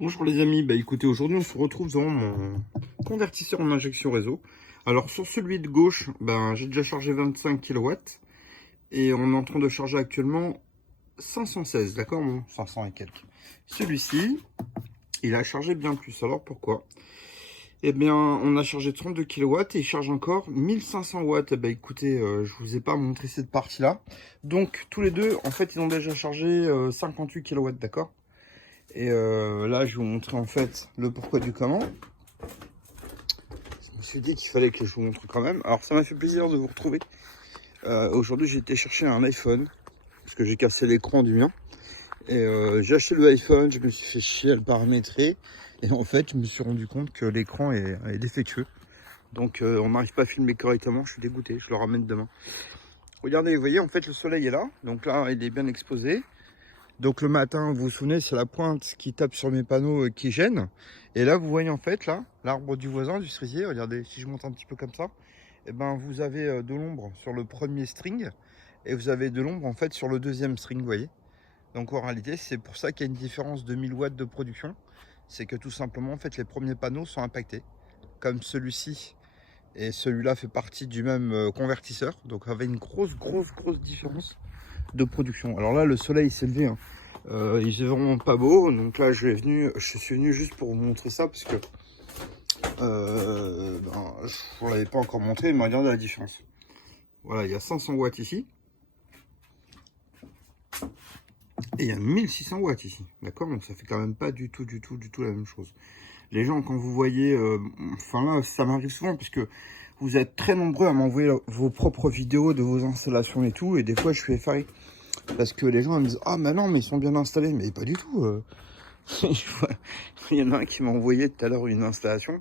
Bonjour les amis, bah écoutez, aujourd'hui on se retrouve dans mon convertisseur en injection réseau. Alors sur celui de gauche, ben j'ai déjà chargé 25 kW et on est en train de charger actuellement 516, d'accord, bon, 500 et quelques. Celui-ci, il a chargé bien plus, alors pourquoi? Eh bien, on a chargé 32 kW et il charge encore 1500 watts. Eh ben écoutez, je vous ai pas montré cette partie-là. Donc tous les deux, en fait, ils ont déjà chargé 58 kW, d'accord? Et là, je vais vous montrer en fait le pourquoi du comment. Je me suis dit qu'il fallait que je vous montre quand même. Alors, ça m'a fait plaisir de vous retrouver. Aujourd'hui, j'ai été chercher un iPhone parce que j'ai cassé l'écran du mien. Et j'ai acheté le iPhone, je me suis fait chier à le paramétrer. Et en fait, je me suis rendu compte que l'écran est défectueux. Donc, on n'arrive pas à filmer correctement. Je suis dégoûté, je le ramène demain. Regardez, vous voyez, en fait, le soleil est là. Donc là, il est bien exposé. Donc le matin, vous vous souvenez, c'est la pointe qui tape sur mes panneaux qui gêne. Et là, vous voyez en fait, là, l'arbre du voisin, du cerisier. Regardez, si je monte un petit peu comme ça, et ben vous avez de l'ombre sur le premier string et vous avez de l'ombre en fait sur le deuxième string, vous voyez. Donc en réalité, c'est pour ça qu'il y a une différence de 1000 watts de production. C'est que tout simplement, en fait, les premiers panneaux sont impactés, comme celui-ci. Et celui-là fait partie du même convertisseur. Donc il y avait une grosse différence de production. Alors là, le soleil s'est levé, hein. Il est vraiment pas beau, donc là je suis venu juste pour vous montrer ça parce que je vous l'avais pas encore montré, mais regardez la différence. Voilà, il y a 500 watts ici et il y a 1600 watts ici, d'accord? Donc ça fait quand même pas du tout la même chose. Les gens, quand vous voyez, enfin là, ça m'arrive souvent parce que vous êtes très nombreux à m'envoyer vos propres vidéos de vos installations et tout, et des fois je suis effaré. Parce que les gens me disent, ah mais non, mais ils sont bien installés, mais pas du tout. Il y en a un qui m'a envoyé tout à l'heure une installation,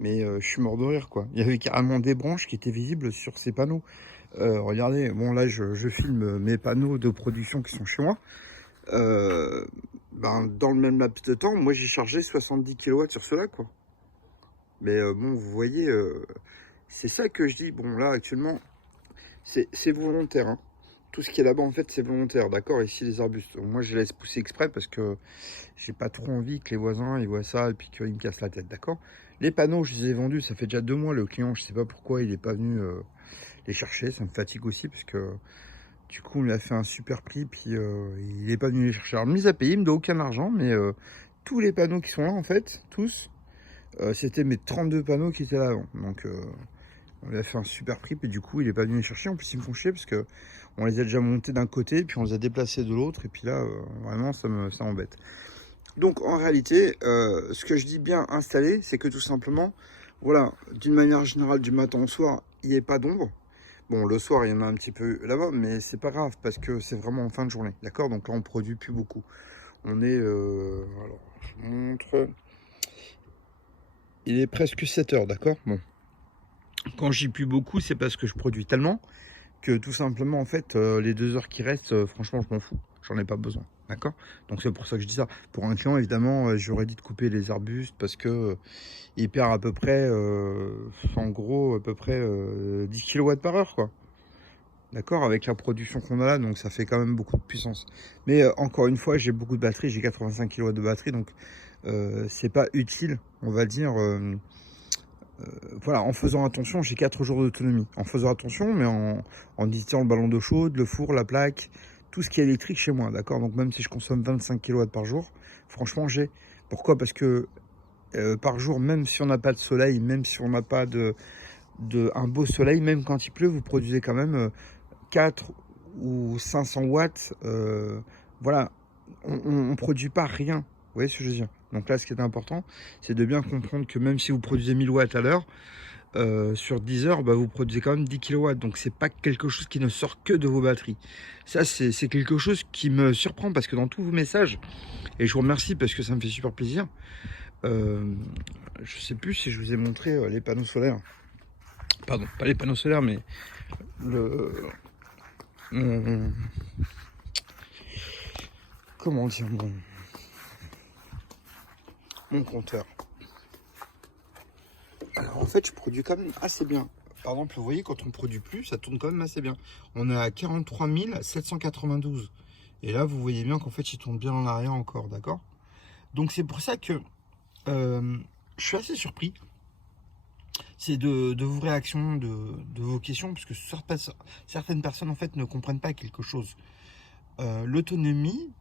mais je suis mort de rire quoi. Il y avait carrément des branches qui étaient visibles sur ces panneaux. Regardez, bon là je filme mes panneaux de production qui sont chez moi. Dans le même laps de temps, moi j'ai chargé 70 kW sur cela quoi. Mais bon, vous voyez, c'est ça que je dis. Bon là actuellement, c'est volontaire, hein. Tout ce qui est là-bas, en fait, c'est volontaire, d'accord? Ici, les arbustes. Moi, je laisse pousser exprès parce que j'ai pas trop envie que les voisins, ils voient ça et puis qu'ils me cassent la tête, d'accord? Les panneaux, je les ai vendus, ça fait déjà 2 mois. Le client, je sais pas pourquoi, il est pas venu les chercher. Ça me fatigue aussi parce que, du coup, on lui a fait un super prix, puis il est pas venu les chercher. Alors, mise à payer, il me doit aucun argent, mais tous les panneaux qui sont là, en fait, tous, c'était mes 32 panneaux qui étaient là avant. Donc, on lui a fait un super prix, et du coup, il est pas venu les chercher. En plus, ils me font chier parce que on les a déjà montés d'un côté, puis on les a déplacés de l'autre, et puis là, vraiment, ça m'embête. Donc, en réalité, ce que je dis bien installé, c'est que tout simplement, voilà, d'une manière générale, du matin au soir, il n'y ait pas d'ombre. Bon, le soir, il y en a un petit peu là-bas, mais c'est pas grave, parce que c'est vraiment en fin de journée, d'accord? Donc là, on produit plus beaucoup. On est, alors, je vous montre, il est presque 7 heures, d'accord? Bon, quand j'y plus beaucoup, c'est parce que je produis tellement que tout simplement, en fait, les 2 heures qui restent, franchement, je m'en fous. J'en ai pas besoin. D'accord? Donc c'est pour ça que je dis ça. Pour un client, évidemment, j'aurais dit de couper les arbustes parce que il perd à peu près, en gros, à peu près 10 kW par heure, quoi. D'accord? Avec la production qu'on a là, donc ça fait quand même beaucoup de puissance. Mais encore une fois, j'ai beaucoup de batterie, j'ai 85 kW de batterie, donc c'est pas utile, on va dire. Voilà, en faisant attention, j'ai 4 jours d'autonomie. En faisant attention, mais en utilisant le ballon d'eau chaude, le four, la plaque, tout ce qui est électrique chez moi, d'accord? Donc même si je consomme 25 kW par jour, franchement, j'ai. Pourquoi? Parce que par jour, même si on n'a pas de soleil, même si on n'a pas un beau soleil, même quand il pleut, vous produisez quand même 4 ou 500 watts. Voilà, on ne produit pas rien. Vous voyez ce que je veux dire? Donc là, ce qui est important, c'est de bien comprendre que même si vous produisez 1000 watts à l'heure, sur 10 heures, vous produisez quand même 10 kW. Donc c'est pas quelque chose qui ne sort que de vos batteries. Ça, c'est quelque chose qui me surprend parce que dans tous vos messages, et je vous remercie parce que ça me fait super plaisir, je sais plus si je vous ai montré les panneaux solaires. Pardon, pas les panneaux solaires, mais le... comment dire mon compteur. Alors en fait, je produis quand même assez bien. Par exemple, vous voyez, quand on ne produit plus, ça tourne quand même assez bien. On est à 43 792. Et là, vous voyez bien qu'en fait, il tourne bien en arrière encore, d'accord? Donc c'est pour ça que je suis assez surpris. C'est de vos réactions, de vos questions, parce que certaines personnes en fait ne comprennent pas quelque chose. L'autonomie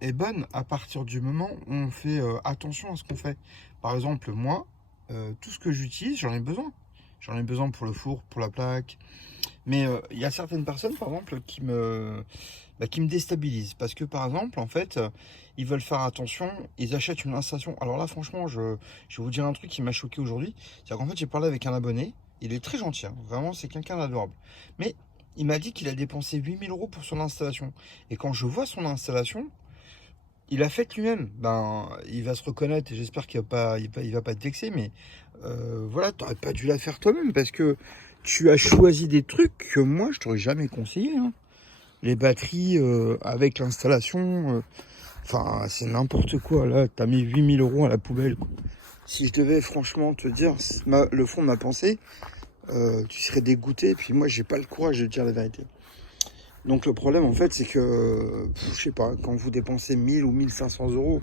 est bonne à partir du moment où on fait attention à ce qu'on fait. Par exemple, moi, tout ce que j'utilise, j'en ai besoin. J'en ai besoin pour le four, pour la plaque. Mais il y a certaines personnes, par exemple, qui me déstabilisent. Parce que, par exemple, en fait, ils veulent faire attention, ils achètent une installation. Alors là, franchement, je vais vous dire un truc qui m'a choqué aujourd'hui. C'est qu'en fait, j'ai parlé avec un abonné. Il est très gentil, hein. Vraiment, c'est quelqu'un d'adorable. Mais il m'a dit qu'il a dépensé 8 000 € pour son installation. Et quand je vois son installation, il a fait lui-même. Ben, il va se reconnaître et j'espère qu'il va pas te vexer. Mais voilà, tu n'aurais pas dû la faire toi-même parce que tu as choisi des trucs que moi, je t'aurais jamais conseillé, hein. Les batteries avec l'installation, enfin, c'est n'importe quoi. Là, tu as mis 8 000 € à la poubelle, quoi. Si je devais franchement te dire le fond de ma pensée, tu serais dégoûté. Et puis moi, j'ai pas le courage de te dire la vérité. Donc le problème en fait c'est que, je sais pas, quand vous dépensez 1000 ou 1500 €,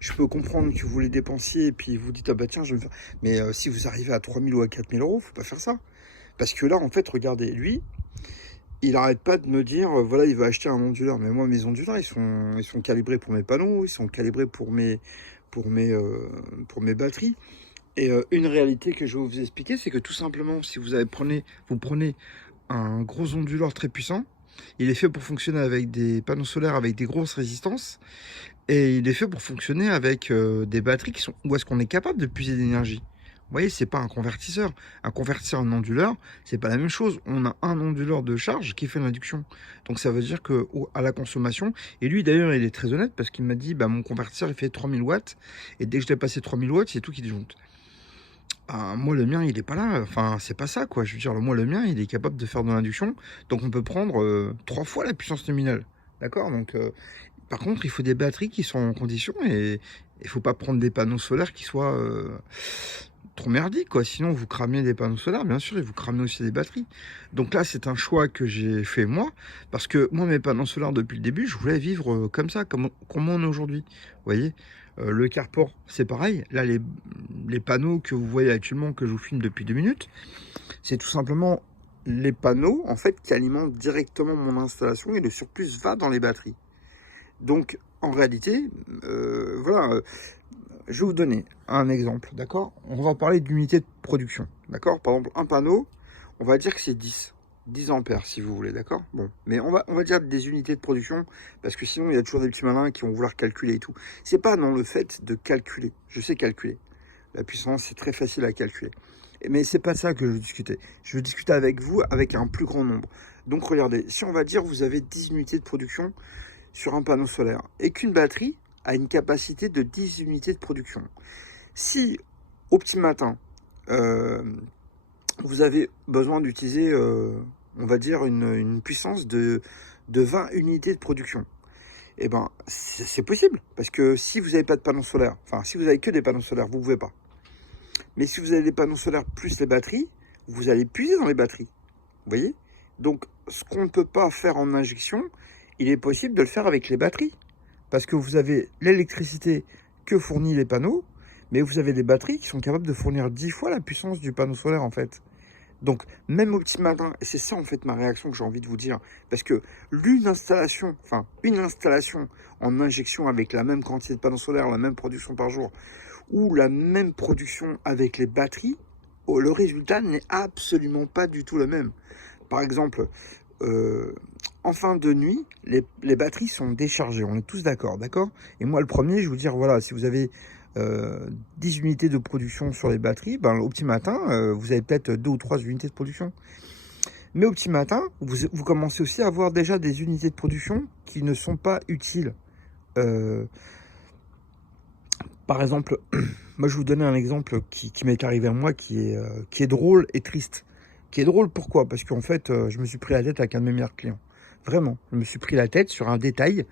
je peux comprendre que vous les dépensiez et puis vous dites ah bah tiens je vais me faire. Mais si vous arrivez à 3000 ou à 4000 €, faut pas faire ça. Parce que là en fait regardez, lui, il arrête pas de me dire voilà il va acheter un onduleur. Mais moi mes onduleurs ils sont calibrés pour mes panneaux, ils sont calibrés pour mes batteries. Et une réalité que je vais vous expliquer, c'est que tout simplement si vous prenez un gros onduleur très puissant. Il est fait pour fonctionner avec des panneaux solaires avec des grosses résistances. Et il est fait pour fonctionner avec des batteries où est-ce qu'on est capable de puiser de l'énergie. Vous voyez, c'est pas un convertisseur. Un convertisseur en onduleur, c'est pas la même chose. On a un onduleur de charge qui fait l'induction. Donc ça veut dire que à la consommation, et lui d'ailleurs il est très honnête parce qu'il m'a dit bah mon convertisseur il fait 3000 watts et dès que je l'ai passé 3000 watts, c'est tout qui déjoncte. Ah, moi, le mien, il est pas là. Enfin, c'est pas ça, quoi. Je veux dire, moi, le mien, il est capable de faire de l'induction. Donc, on peut prendre 3 fois la puissance nominale. D'accord. Donc, par contre, il faut des batteries qui sont en condition et il faut pas prendre des panneaux solaires qui soient trop merdiques, quoi. Sinon, vous cramez des panneaux solaires, bien sûr, et vous cramez aussi des batteries. Donc là, c'est un choix que j'ai fait moi. Parce que moi, mes panneaux solaires, depuis le début, je voulais vivre comme ça, comme on est aujourd'hui. Vous voyez. Le carport, c'est pareil. Là, les panneaux que vous voyez actuellement, que je vous filme depuis 2 minutes, c'est tout simplement les panneaux en fait qui alimentent directement mon installation et le surplus va dans les batteries. Donc, en réalité, voilà, je vais vous donner un exemple, d'accord? On va parler d'unité de production, d'accord? Par exemple, un panneau, on va dire que c'est 10 ampères si vous voulez, d'accord? Bon, mais on va dire des unités de production parce que sinon il y a toujours des petits malins qui vont vouloir calculer et tout. C'est pas dans le fait de calculer. Je sais calculer. La puissance, c'est très facile à calculer. Mais c'est pas ça que je veux discuter. Je veux discuter avec vous avec un plus grand nombre. Donc regardez, si on va dire vous avez 10 unités de production sur un panneau solaire et qu'une batterie a une capacité de 10 unités de production. Si au petit matin, vous avez besoin d'utiliser, on va dire, une puissance de 20 unités de production, eh ben, c'est possible. Parce que si vous n'avez pas de panneaux solaires, enfin, si vous n'avez que des panneaux solaires, vous ne pouvez pas. Mais si vous avez des panneaux solaires plus les batteries, vous allez puiser dans les batteries. Vous voyez? Donc, ce qu'on ne peut pas faire en injection, il est possible de le faire avec les batteries. Parce que vous avez l'électricité que fournit les panneaux, mais vous avez des batteries qui sont capables de fournir 10 fois la puissance du panneau solaire, en fait. Donc, même au petit matin, et c'est ça en fait ma réaction que j'ai envie de vous dire, parce que une installation en injection avec la même quantité de panneaux solaires, la même production par jour, ou la même production avec les batteries, le résultat n'est absolument pas du tout le même. Par exemple, en fin de nuit, les batteries sont déchargées, on est tous d'accord, Et moi le premier, je vous dire, voilà, si vous avez 10 unités de production sur les batteries, ben, au petit matin, vous avez peut-être 2 ou 3 unités de production. Mais au petit matin, vous commencez aussi à avoir déjà des unités de production qui ne sont pas utiles. Par exemple, moi je vais vous donner un exemple qui m'est arrivé à moi, qui est drôle et triste. Qui est drôle, pourquoi? Parce qu'en fait, je me suis pris la tête avec un de mes meilleurs clients. Vraiment, je me suis pris la tête sur un détail.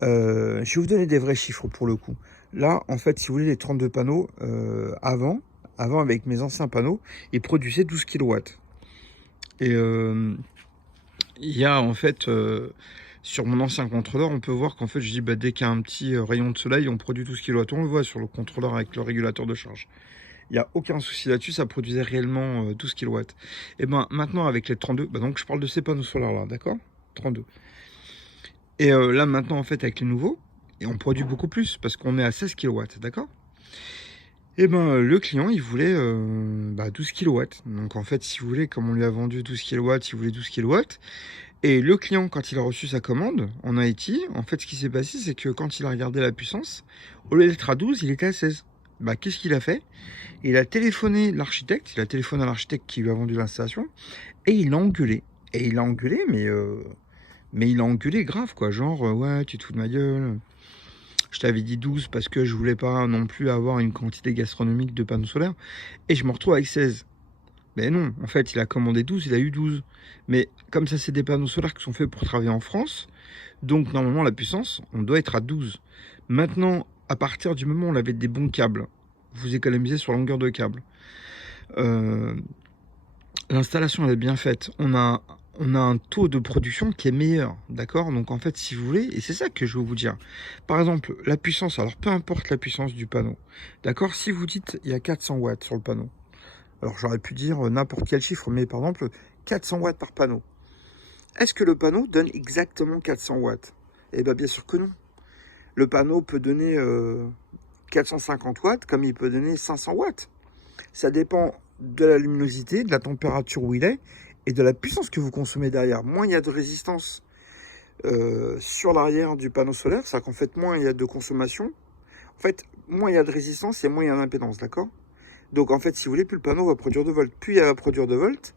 Je vais vous donner des vrais chiffres pour le coup. Là, en fait, si vous voulez, les 32 panneaux, avant avec mes anciens panneaux, ils produisaient 12 kilowatts. Et il y a en fait sur mon ancien contrôleur, on peut voir qu'en fait, je dis, bah, dès qu'il y a un petit rayon de soleil, on produit 12 kW. On le voit sur le contrôleur avec le régulateur de charge. Il n'y a aucun souci là-dessus, ça produisait réellement 12 kW. Et ben maintenant, avec les 32, bah, donc je parle de ces panneaux solaires là, d'accord? 32. Et là, maintenant, en fait, avec les nouveaux, et on produit beaucoup plus, parce qu'on est à 16 kW, d'accord? Et ben le client, il voulait 12 kW. Donc en fait, si vous voulez, comme on lui a vendu 12 kW, il voulait 12 kW. Et le client, quand il a reçu sa commande en Haïti, en fait, ce qui s'est passé, c'est que quand il a regardé la puissance, au lieu d'être à 12, il était à 16. Bah, qu'est-ce qu'il a fait? Il a téléphoné l'architecte, il a téléphoné à l'architecte qui lui a vendu l'installation, et il l'a engueulé. Et il l'a engueulé, mais il a engueulé grave, quoi. Genre, ouais, tu te fous de ma gueule. Je t'avais dit 12 parce que je voulais pas non plus avoir une quantité gastronomique de panneaux solaires. Et je me retrouve avec 16. Mais non, en fait, il a commandé 12, il a eu 12. Mais comme ça, c'est des panneaux solaires qui sont faits pour travailler en France. Donc, normalement, la puissance, on doit être à 12. Maintenant, à partir du moment où on avait des bons câbles, vous économisez sur la longueur de câble. L'installation, elle est bien faite. On a un taux de production qui est meilleur, d'accord? Donc en fait, si vous voulez, et c'est ça que je veux vous dire. Par exemple, la puissance, alors peu importe la puissance du panneau, d'accord? Si vous dites il y a 400 watts sur le panneau, alors j'aurais pu dire n'importe quel chiffre, mais par exemple 400 watts par panneau. Est-ce que le panneau donne exactement 400 watts? Eh bien sûr que non. Le panneau peut donner 450 watts comme il peut donner 500 watts. Ça dépend de la luminosité, de la température où il est et de la puissance que vous consommez derrière. Moins il y a de résistance sur l'arrière du panneau solaire, c'est-à-dire qu'en fait, moins il y a de consommation. En fait, moins il y a de résistance et moins il y a d'impédance, d'accord? Donc en fait, si vous voulez, plus le panneau va produire de volts, plus il va produire de volts,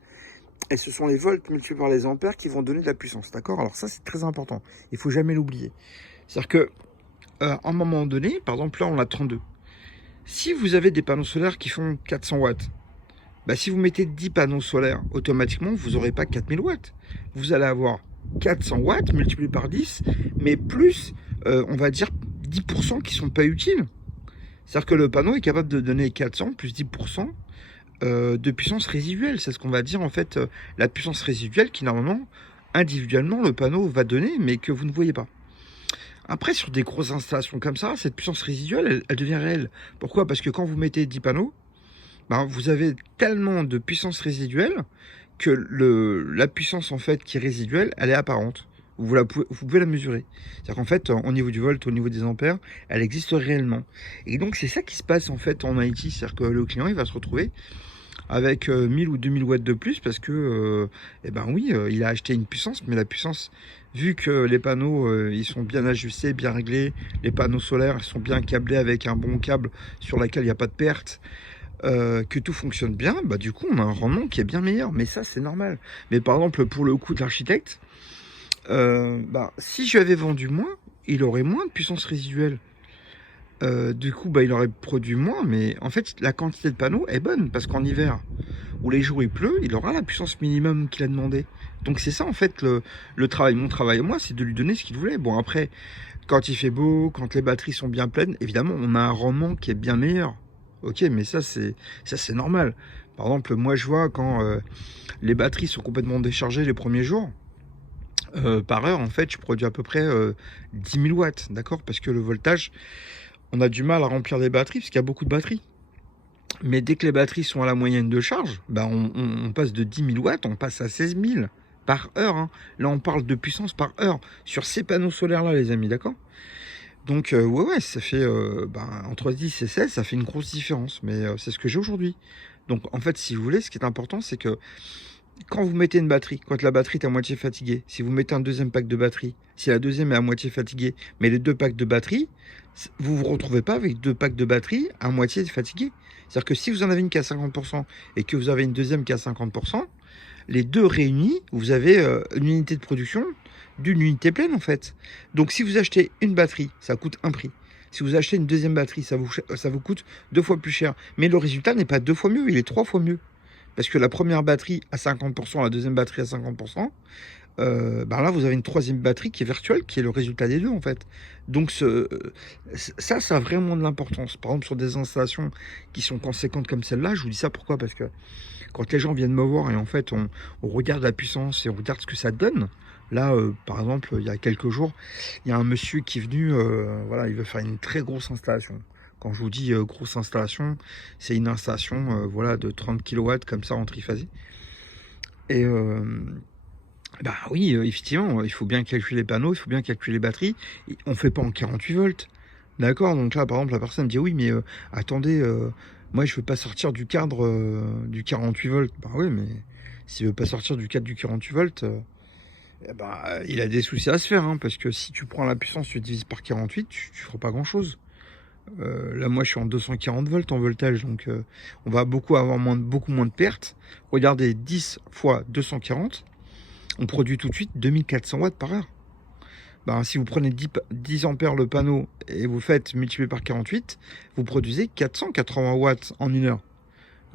et ce sont les volts multipliés par les ampères qui vont donner de la puissance, d'accord? Alors ça, c'est très important, il faut jamais l'oublier. C'est-à-dire que, à un moment donné, par exemple, là, on a 32. Si vous avez des panneaux solaires qui font 400 watts, bah, si vous mettez 10 panneaux solaires, automatiquement, vous n'aurez pas 4000 watts. Vous allez avoir 400 watts multiplié par 10, mais plus, on va dire, 10% qui ne sont pas utiles. C'est-à-dire que le panneau est capable de donner 400 plus 10% de puissance résiduelle. C'est ce qu'on va dire, en fait, la puissance résiduelle qui, normalement, individuellement, le panneau va donner, mais que vous ne voyez pas. Après, sur des grosses installations comme ça, cette puissance résiduelle, elle devient réelle. Pourquoi? Parce que quand vous mettez 10 panneaux, ben, vous avez tellement de puissance résiduelle que la puissance en fait qui est résiduelle, elle est apparente. Vous pouvez la mesurer. C'est-à-dire qu'en fait, au niveau du volt, au niveau des ampères, elle existe réellement. Et donc, c'est ça qui se passe en fait en Haïti. C'est-à-dire que le client, il va se retrouver avec 1000 ou 2000 watts de plus parce que, eh ben oui, il a acheté une puissance, mais la puissance, vu que les panneaux, ils sont bien ajustés, bien réglés, les panneaux solaires, ils sont bien câblés avec un bon câble sur lequel il n'y a pas de perte, que tout fonctionne bien, bah du coup on a un rendement qui est bien meilleur, mais ça c'est normal. Mais par exemple pour le coup de l'architecte, si je lui avais vendu moins, il aurait moins de puissance résiduelle. Du coup il aurait produit moins, mais en fait la quantité de panneaux est bonne, parce qu'en hiver, où les jours il pleut, il aura la puissance minimum qu'il a demandé. Donc c'est ça en fait le travail. Mon travail à moi, c'est de lui donner ce qu'il voulait. Bon après, quand il fait beau, quand les batteries sont bien pleines, évidemment on a un rendement qui est bien meilleur. Ok, mais ça c'est normal. Par exemple, moi je vois quand les batteries sont complètement déchargées les premiers jours, par heure en fait je produis à peu près 10 000 watts, d'accord? Parce que le voltage, on a du mal à remplir les batteries parce qu'il y a beaucoup de batteries. Mais dès que les batteries sont à la moyenne de charge, bah on passe de 10 000 watts, on passe à 16 000 par heure, hein. Là on parle de puissance par heure sur ces panneaux solaires là les amis, d'accord? Donc ouais, ça fait entre 10 et 16, ça fait une grosse différence. Mais c'est ce que j'ai aujourd'hui. Donc en fait, si vous voulez, ce qui est important, c'est que quand vous mettez une batterie, quand la batterie est à moitié fatiguée, si vous mettez un deuxième pack de batterie, si la deuxième est à moitié fatiguée, mais les deux packs de batterie, vous vous retrouvez pas avec deux packs de batterie à moitié fatigués. C'est-à-dire que si vous en avez une qui est à 50% et que vous avez une deuxième qui est à 50%, les deux réunis, vous avez une unité de production d'une unité pleine en fait. Donc si vous achetez une batterie, ça coûte un prix. Si vous achetez une deuxième batterie, ça vous coûte 2 fois plus cher. Mais le résultat n'est pas 2 fois mieux, il est 3 fois mieux. Parce que la première batterie à 50%, la deuxième batterie à 50%, là vous avez une troisième batterie qui est virtuelle, qui est le résultat des deux en fait. Donc ça a vraiment de l'importance. Par exemple sur des installations qui sont conséquentes comme celle-là, je vous dis ça pourquoi? Parce que quand les gens viennent me voir et en fait on regarde la puissance et on regarde ce que ça donne, Là, par exemple, il y a quelques jours, il y a un monsieur qui est venu, voilà, il veut faire une très grosse installation. Quand je vous dis grosse installation, c'est une installation voilà, de 30 kW comme ça en triphasé. Et bah oui, effectivement, il faut bien calculer les panneaux, il faut bien calculer les batteries. On ne fait pas en 48 volts. D'accord. Donc là, par exemple, la personne me dit oui, mais attendez, moi je ne veux pas sortir du cadre du 48 volts. Bah oui, mais s'il ne veut pas sortir du cadre du 48 volts, eh ben, il a des soucis à se faire, hein, parce que si tu prends la puissance, tu divises par 48, tu ne feras pas grand-chose. Là, moi, je suis en 240 volts en voltage, donc on va avoir beaucoup moins de pertes. Regardez, 10 fois 240, on produit tout de suite 2400 watts par heure. Ben, si vous prenez 10 ampères le panneau et vous faites multiplier par 48, vous produisez 480 watts en une heure.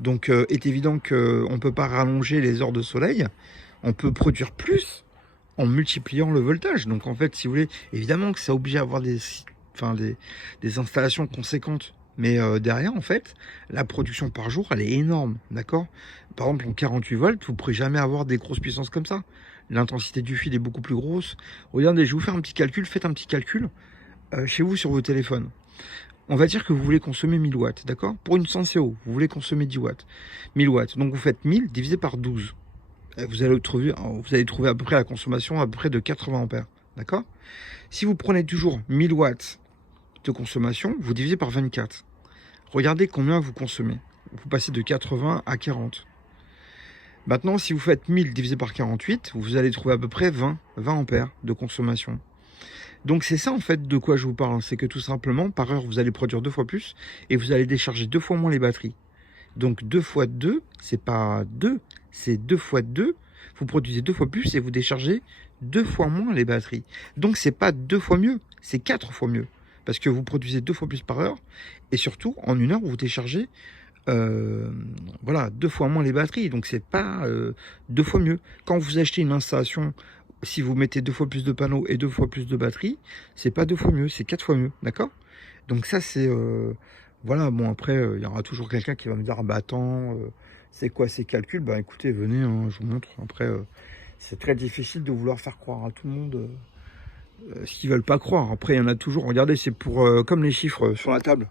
Donc, est évident qu'on ne peut pas rallonger les heures de soleil. On peut produire plus en multipliant le voltage. Donc, en fait, si vous voulez, évidemment que ça oblige à avoir des installations conséquentes. Mais derrière, en fait, la production par jour, elle est énorme, d'accord? Par exemple, en 48 volts, vous ne pourrez jamais avoir des grosses puissances comme ça. L'intensité du fil est beaucoup plus grosse. Regardez, je vais vous faire un petit calcul. Faites un petit calcul chez vous sur vos téléphones. On va dire que vous voulez consommer 1000 watts, d'accord? Pour une 100 CO, vous voulez consommer 10 watts. 1000 watts. Donc, vous faites 1000 divisé par 12. Vous allez trouver à peu près la consommation à peu près de 80 ampères, d'accord? Si vous prenez toujours 1000 watts de consommation, vous divisez par 24. Regardez combien vous consommez. Vous passez de 80 à 40. Maintenant, si vous faites 1000 divisé par 48, vous allez trouver à peu près 20 ampères de consommation. Donc c'est ça en fait de quoi je vous parle. C'est que tout simplement, par heure, vous allez produire 2 fois plus et vous allez décharger 2 fois moins les batteries. Donc 2 fois 2, c'est pas 2, c'est 2 fois 2. Vous produisez 2 fois plus et vous déchargez 2 fois moins les batteries. Donc c'est pas 2 fois mieux, c'est 4 fois mieux. Parce que vous produisez 2 fois plus par heure et surtout en une heure vous déchargez voilà, 2 fois moins les batteries. Donc c'est pas 2 fois mieux. Quand vous achetez une installation, si vous mettez 2 fois plus de panneaux et 2 fois plus de batteries, c'est pas 2 fois mieux, c'est 4 fois mieux. D'accord? Donc ça c'est voilà, bon après, il y aura toujours quelqu'un qui va me dire ah bah attends, c'est quoi ces calculs? Bah écoutez, venez, hein, je vous montre. Après, c'est très difficile de vouloir faire croire à tout le monde ce qu'ils veulent pas croire. Après, il y en a toujours. Regardez, c'est pour comme les chiffres sur la table.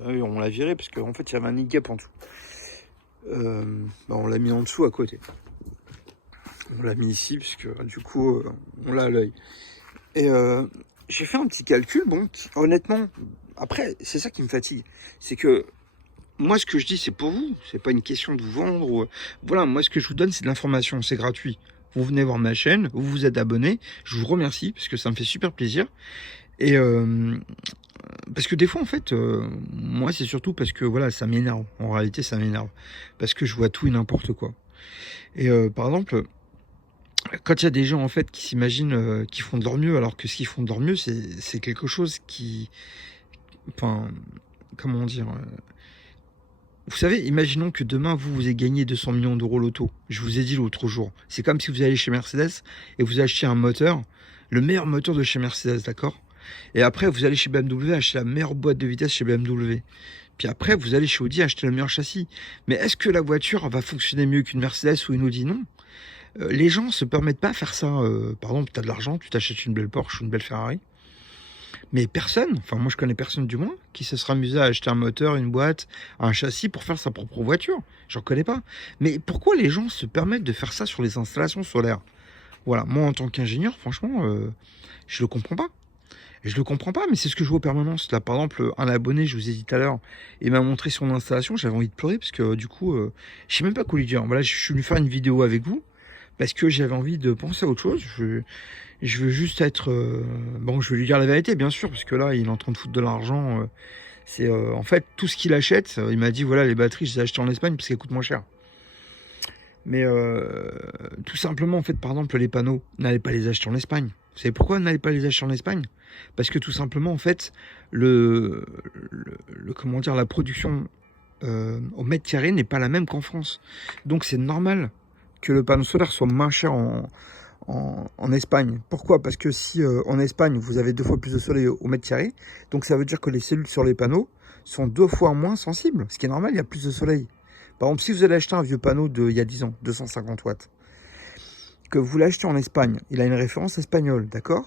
On l'a viré parce qu'en fait, il y avait un handicap en dessous. Bah, on l'a mis en dessous à côté. On l'a mis ici parce que du coup, on l'a à l'œil. Et j'ai fait un petit calcul. Bon, honnêtement, après, c'est ça qui me fatigue. C'est que moi, ce que je dis, c'est pour vous. C'est pas une question de vous vendre. Voilà, moi, ce que je vous donne, c'est de l'information. C'est gratuit. Vous venez voir ma chaîne, vous vous êtes abonné. Je vous remercie parce que ça me fait super plaisir. Et parce que des fois, en fait, moi, c'est surtout parce que voilà, ça m'énerve. En réalité, ça m'énerve. Parce que je vois tout et n'importe quoi. Et par exemple, quand il y a des gens, en fait, qui s'imaginent qu'ils font de leur mieux, alors que ce qu'ils font de leur mieux, c'est quelque chose qui... Enfin, comment dire vous savez, imaginons que demain, vous ayez gagné 200 millions d'euros loto. Je vous ai dit l'autre jour. C'est comme si vous allez chez Mercedes et vous achetiez un moteur, le meilleur moteur de chez Mercedes, d'accord? Et après, vous allez chez BMW acheter la meilleure boîte de vitesse chez BMW. Puis après, vous allez chez Audi acheter le meilleur châssis. Mais est-ce que la voiture va fonctionner mieux qu'une Mercedes ou une Audi? Non. Les gens se permettent pas de faire ça. Par exemple, tu as de l'argent, tu t'achètes une belle Porsche ou une belle Ferrari. Mais personne, enfin moi je connais personne du moins, qui se sera amusé à acheter un moteur, une boîte, un châssis pour faire sa propre voiture. J'en connais pas. Mais pourquoi les gens se permettent de faire ça sur les installations solaires? Voilà, moi en tant qu'ingénieur, franchement, je le comprends pas. Je le comprends pas, mais c'est ce que je vois en permanence. Là, par exemple, un abonné, je vous ai dit tout à l'heure, il m'a montré son installation, j'avais envie de pleurer parce que du coup, je sais même pas quoi lui dire. Voilà, je suis venu faire une vidéo avec vous parce que j'avais envie de penser à autre chose. Je veux juste être... bon, je vais lui dire la vérité, bien sûr, parce que là, il est en train de foutre de l'argent. C'est en fait, tout ce qu'il achète, il m'a dit, voilà, les batteries, je les ai achetées en Espagne parce qu'elles coûtent moins cher. Mais tout simplement, en fait, par exemple, les panneaux, n'allez pas les acheter en Espagne. Vous savez pourquoi n'allez pas les acheter en Espagne? Parce que tout simplement, en fait, comment dire, la production au mètre carré n'est pas la même qu'en France. Donc c'est normal que le panneau solaire soit moins cher en Espagne. Pourquoi? Parce que si en Espagne, vous avez 2 fois plus de soleil au mètre carré, donc ça veut dire que les cellules sur les panneaux sont 2 fois moins sensibles. Ce qui est normal, il y a plus de soleil. Par exemple, si vous allez acheter un vieux panneau d'il y a 10 ans, 250 watts, que vous l'achetez en Espagne, il a une référence espagnole, d'accord?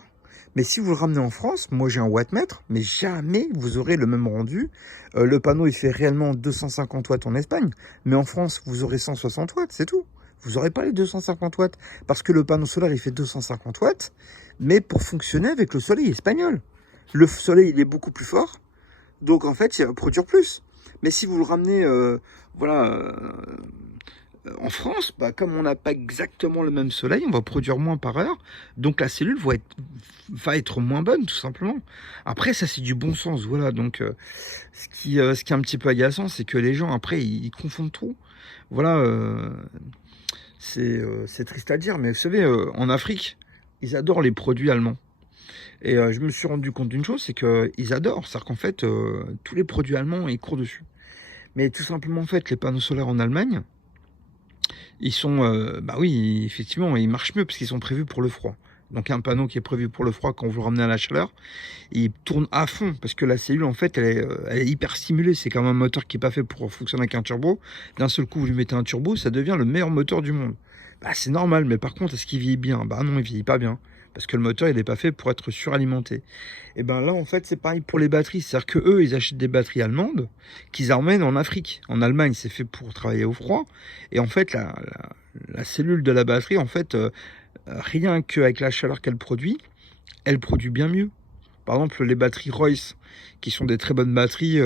Mais si vous le ramenez en France, moi j'ai un wattmètre, mais jamais vous aurez le même rendu. Le panneau, il fait réellement 250 watts en Espagne, mais en France, vous aurez 160 watts, c'est tout. Vous n'aurez pas les 250 watts, parce que le panneau solaire, il fait 250 watts, mais pour fonctionner avec le soleil espagnol. Le soleil, il est beaucoup plus fort, donc en fait, il va produire plus. Mais si vous le ramenez, en France, bah, comme on n'a pas exactement le même soleil, on va produire moins par heure, donc la cellule va être moins bonne, tout simplement. Après, ça, c'est du bon sens, voilà. Donc, ce qui est un petit peu agaçant, c'est que les gens, après, ils confondent trop. Voilà, c'est triste à dire, mais vous savez, en Afrique, ils adorent les produits allemands. Et je me suis rendu compte d'une chose, c'est qu'ils adorent. C'est-à-dire qu'en fait, tous les produits allemands, ils courent dessus. Mais tout simplement, en fait, les panneaux solaires en Allemagne, ils sont, bah oui, effectivement, ils marchent mieux parce qu'ils sont prévus pour le froid. Donc un panneau qui est prévu pour le froid, quand vous le ramenez à la chaleur, il tourne à fond parce que la cellule, en fait, elle est hyper stimulée. C'est comme un moteur qui n'est pas fait pour fonctionner avec un turbo. D'un seul coup, vous lui mettez un turbo, ça devient le meilleur moteur du monde. Bah, c'est normal, mais par contre, est-ce qu'il vieillit bien? Bah non, il vieillit pas bien. Parce que le moteur, il n'est pas fait pour être suralimenté. Et ben là, en fait, c'est pareil pour les batteries. C'est-à-dire que eux, ils achètent des batteries allemandes qu'ils emmènent en Afrique. En Allemagne, c'est fait pour travailler au froid. Et en fait, la cellule de la batterie, en fait, rien qu'avec la chaleur qu'elle produit bien mieux. Par exemple, les batteries Royce, qui sont des très bonnes batteries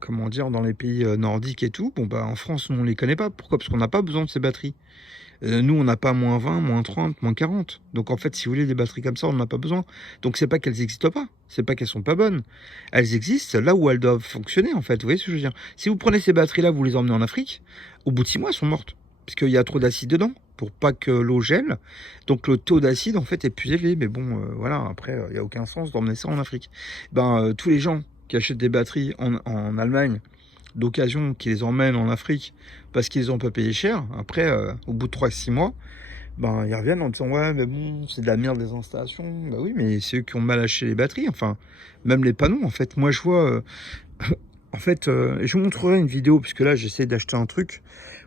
comment dire, dans les pays nordiques et tout, bon, bah, en France, nous, on les connaît pas. Pourquoi? Parce qu'on n'a pas besoin de ces batteries. Nous, on n'a pas moins 20, moins 30, moins 40. Donc, en fait, si vous voulez des batteries comme ça, on n'en a pas besoin. Donc, c'est pas qu'elles n'existent pas. C'est pas qu'elles sont pas bonnes. Elles existent là où elles doivent fonctionner, en fait. Vous voyez ce que je veux dire? Si vous prenez ces batteries-là, vous les emmenez en Afrique, au bout de 6 mois, elles sont mortes. Parce qu'il y a trop d'acide dedans, pour pas que l'eau gèle. Donc, le taux d'acide, en fait, est plus élevé. Mais bon, voilà, après, il n'y a aucun sens d'emmener ça en Afrique. Ben, tous les gens qui achètent des batteries en Allemagne, d'occasion, qui les emmènent en Afrique parce qu'ils n'ont pas payé cher, après, au bout de 3-6 mois, ben, ils reviennent en disant ouais, mais bon, c'est de la merde des installations. Bah oui, mais c'est eux qui ont mal acheté les batteries, enfin, même les panneaux, en fait. Moi, je vois, en fait, je vous montrerai une vidéo, puisque là, j'essaie d'acheter un truc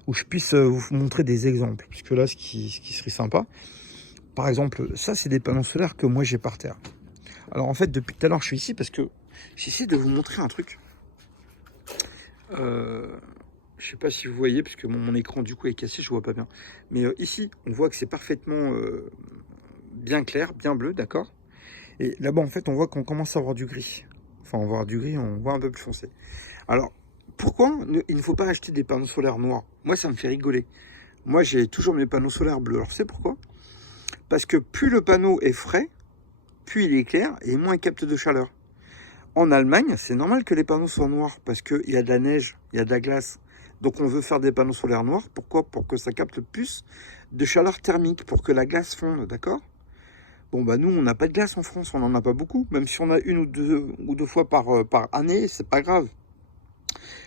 où je puisse vous montrer des exemples, puisque là, ce qui serait sympa, par exemple, ça, c'est des panneaux solaires que moi, j'ai par terre. Alors, en fait, depuis tout à l'heure, je suis ici parce que j'essaie de vous montrer un truc. Je sais pas si vous voyez, parce que mon écran du coup est cassé, je vois pas bien. Mais ici, on voit que c'est parfaitement bien clair, bien bleu, d'accord. Et là-bas, en fait, on voit qu'on commence à avoir du gris. Enfin, on va avoir du gris, on voit un peu plus foncé. Alors, pourquoi il ne faut pas acheter des panneaux solaires noirs? Moi, ça me fait rigoler. Moi, j'ai toujours mes panneaux solaires bleus. Alors, c'est pourquoi? Parce que plus le panneau est frais, plus il est clair et moins il capte de chaleur. En Allemagne, c'est normal que les panneaux soient noirs parce qu'il y a de la neige, il y a de la glace. Donc on veut faire des panneaux solaires noirs. Pourquoi? Pour que ça capte plus de chaleur thermique, pour que la glace fonde, d'accord? Bon, bah nous, on n'a pas de glace en France, on n'en a pas beaucoup. Même si on a une ou deux fois par année, c'est pas grave.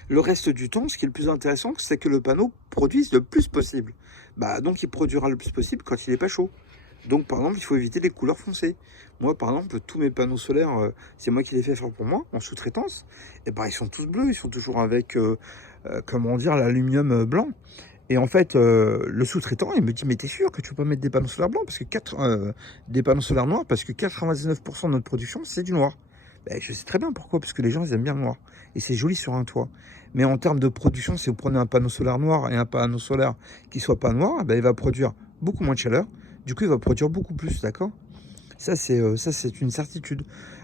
Le reste du temps, ce qui est le plus intéressant, c'est que le panneau produise le plus possible. Bah donc il produira le plus possible quand il n'est pas chaud. Donc par exemple, il faut éviter les couleurs foncées. Moi par exemple, tous mes panneaux solaires, c'est moi qui les fais faire pour moi, en sous-traitance. Et bah ils sont tous bleus, ils sont toujours avec, comment dire, l'aluminium blanc. Et en fait, le sous-traitant, il me dit, mais t'es sûr que tu peux pas mettre des panneaux solaires blancs parce que des panneaux solaires noirs, parce que 99% de notre production, c'est du noir. Ben, je sais très bien pourquoi, parce que les gens, ils aiment bien le noir. Et c'est joli sur un toit. Mais en termes de production, si vous prenez un panneau solaire noir et un panneau solaire qui soit pas noir, ben, il va produire beaucoup moins de chaleur. Du coup, il va produire beaucoup plus, d'accord? Ça, c'est une certitude.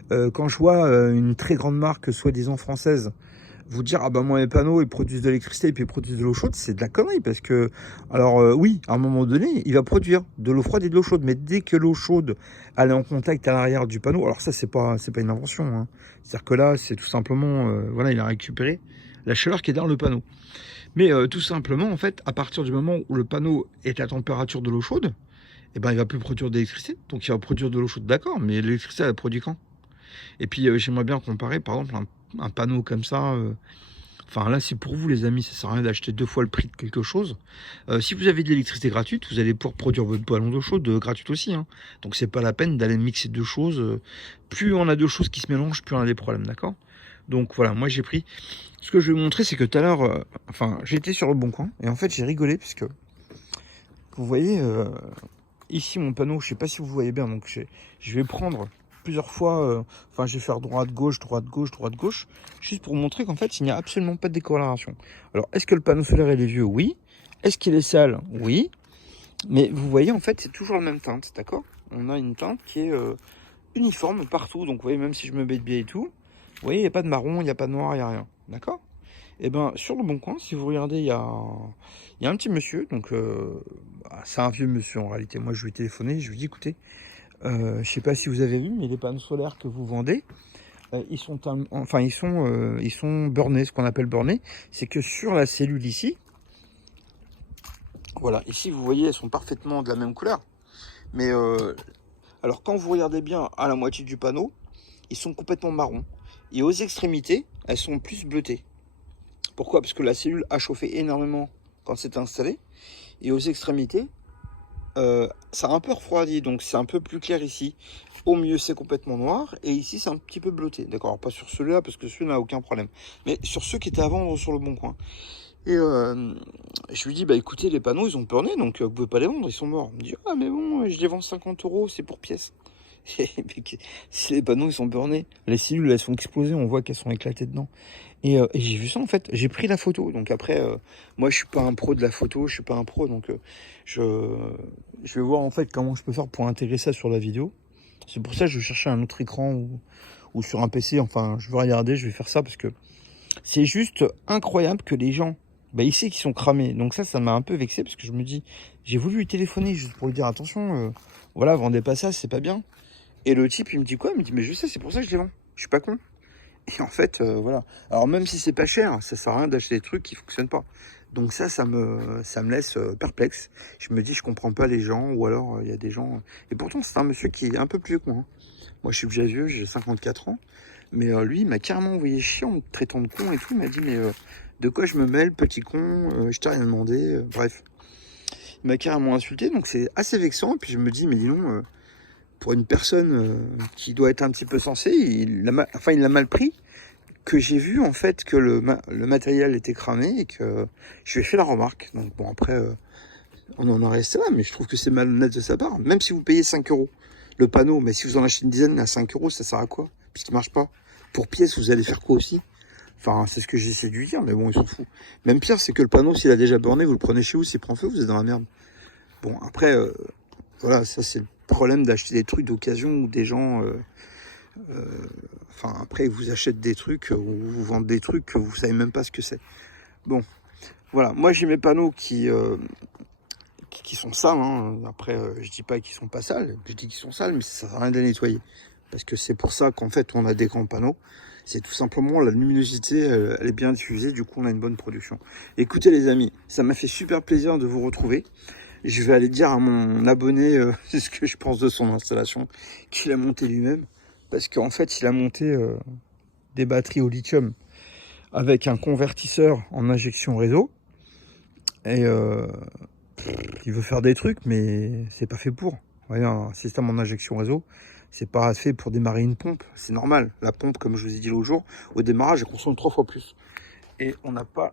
Quand je vois une très grande marque, soi-disant française, vous dire ah bah moi mes panneaux ils produisent de l'électricité et puis ils produisent de l'eau chaude, c'est de la connerie parce que alors oui, à un moment donné il va produire de l'eau froide et de l'eau chaude, mais dès que l'eau chaude elle est en contact à l'arrière du panneau, alors ça c'est pas une invention, hein. C'est-à-dire que là c'est tout simplement voilà, il a récupéré la chaleur qui est dans le panneau, mais tout simplement en fait à partir du moment où le panneau est à température de l'eau chaude, et ben il va plus produire d'électricité, donc il va produire de l'eau chaude, d'accord, mais l'électricité elle produit quand? Et puis j'aimerais bien comparer par exemple un panneau comme ça. Enfin là c'est pour vous les amis, ça sert à rien d'acheter 2 fois le prix de quelque chose. Si vous avez de l'électricité gratuite, vous allez pouvoir produire votre ballon d'eau chaude gratuite aussi, hein. Donc c'est pas la peine d'aller mixer deux choses. Plus on a deux choses qui se mélangent, plus on a des problèmes, d'accord? Donc voilà, moi j'ai pris. Ce que je vais vous montrer, c'est que tout à l'heure, enfin j'étais sur le bon coin et en fait j'ai rigolé puisque vous voyez, ici mon panneau, je sais pas si vous voyez bien, donc je vais prendre plusieurs fois, enfin je vais faire droite, gauche, droite, gauche, droite, gauche, juste pour montrer qu'en fait il n'y a absolument pas de décoloration. Alors est-ce que le panneau solaire il est vieux? Oui. Est-ce qu'il est sale? Oui. Mais vous voyez en fait c'est toujours la même teinte, d'accord? On a une teinte qui est uniforme partout, donc vous voyez même si je me mets bien et tout, vous voyez il n'y a pas de marron, il n'y a pas de noir, il n'y a rien, d'accord? Et ben sur le Bon Coin, si vous regardez, il y a un petit monsieur, donc c'est un vieux monsieur en réalité. Moi je lui ai téléphoné, je lui ai dit écoutez, je sais pas si vous avez vu, mais les panneaux solaires que vous vendez, ils sont burnés, ce qu'on appelle burnés, c'est que sur la cellule ici, voilà, ici vous voyez, elles sont parfaitement de la même couleur, mais alors quand vous regardez bien à la moitié du panneau, ils sont complètement marrons, et aux extrémités, elles sont plus bleutées. Pourquoi? Parce que la cellule a chauffé énormément quand c'est installé, et aux extrémités, ça a un peu refroidi, donc c'est un peu plus clair ici. Au milieu, c'est complètement noir, et ici, c'est un petit peu bleuté. D'accord, pas sur celui-là, parce que celui-là n'a aucun problème, mais sur ceux qui étaient à vendre sur le Bon Coin. Et je lui dis, bah écoutez, les panneaux, ils ont burné, donc vous pouvez pas les vendre, ils sont morts. Il me dit, ah mais bon, je les vends 50 €, c'est pour pièce. Si les panneaux, ils sont burnés, les cellules, elles sont explosées, on voit qu'elles sont éclatées dedans. Et j'ai vu ça en fait, j'ai pris la photo. Donc après, moi je suis pas un pro de la photo, je suis pas un pro, donc je vais voir en fait comment je peux faire pour intégrer ça sur la vidéo. C'est pour ça que je vais chercher un autre écran ou sur un PC, enfin je vais regarder, je vais faire ça parce que c'est juste incroyable que les gens, bah ici qui sont cramés. Donc ça m'a un peu vexé parce que je me dis, j'ai voulu lui téléphoner juste pour lui dire attention, voilà, vendez pas ça, c'est pas bien. Et le type il me dit quoi? Il me dit mais je sais, c'est pour ça que je les vends, je suis pas con. Et en fait, voilà. Alors même si c'est pas cher, ça sert à rien d'acheter des trucs qui fonctionnent pas. Donc ça me laisse perplexe. Je me dis, je comprends pas les gens, ou alors il y a des gens. Et pourtant, c'est un monsieur qui est un peu plus vieux que moi, hein. Moi, je suis déjà vieux, j'ai 54 ans. Mais lui, il m'a carrément envoyé chier en me traitant de con et tout. Il m'a dit, mais de quoi je me mêle, petit con, je t'ai rien demandé. Bref. Il m'a carrément insulté, donc c'est assez vexant. Et puis je me dis, mais dis donc, pour une personne qui doit être un petit peu sensée, il l'a mal pris, que j'ai vu en fait que le matériel était cramé et que je lui ai fait la remarque. Donc bon, après, on en est resté là, mais je trouve que c'est malhonnête de sa part. Même si vous payez 5 € le panneau, mais si vous en achetez une dizaine à 5 €, ça sert à quoi? Puisqu'il marche pas. Pour pièce, vous allez faire quoi aussi? Enfin, c'est ce que j'ai essayé de lui dire, mais bon, il s'en fout. Même pire, c'est que le panneau, s'il a déjà borné, vous le prenez chez vous, s'il prend feu, vous êtes dans la merde. Bon, après, voilà, ça c'est le problème d'acheter des trucs d'occasion où des gens... enfin, après, ils vous achètent des trucs ou vous vendent des trucs que vous savez même pas ce que c'est. Bon, voilà. Moi, j'ai mes panneaux qui sont sales, hein. Après, je dis pas qu'ils sont pas sales. Je dis qu'ils sont sales, mais ça sert à rien de les nettoyer. Parce que c'est pour ça qu'en fait, on a des grands panneaux. C'est tout simplement la luminosité, elle est bien diffusée. Du coup, on a une bonne production. Écoutez, les amis, ça m'a fait super plaisir de vous retrouver. Je vais aller dire à mon abonné ce que je pense de son installation, qu'il a monté lui-même. Parce qu'en fait, il a monté des batteries au lithium avec un convertisseur en injection réseau. Et il veut faire des trucs, mais c'est pas fait pour. Vous voyez, un système en injection réseau, c'est pas fait pour démarrer une pompe. C'est normal. La pompe, comme je vous ai dit l'autre jour, au démarrage, elle consomme 3 fois plus. Et on n'a pas...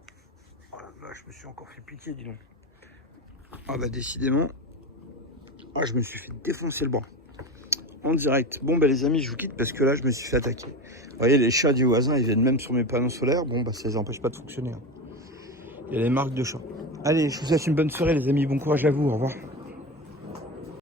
Oh la vache, je me suis encore fait piquer, dis donc. Ah bah décidément, je me suis fait défoncer le bras. En direct. Bon bah les amis, je vous quitte parce que là je me suis fait attaquer. Vous voyez, les chats du voisin, ils viennent même sur mes panneaux solaires. Bon bah ça les empêche pas de fonctionner, hein. Il y a les marques de chats. Allez, je vous souhaite une bonne soirée les amis, bon courage à vous, au revoir.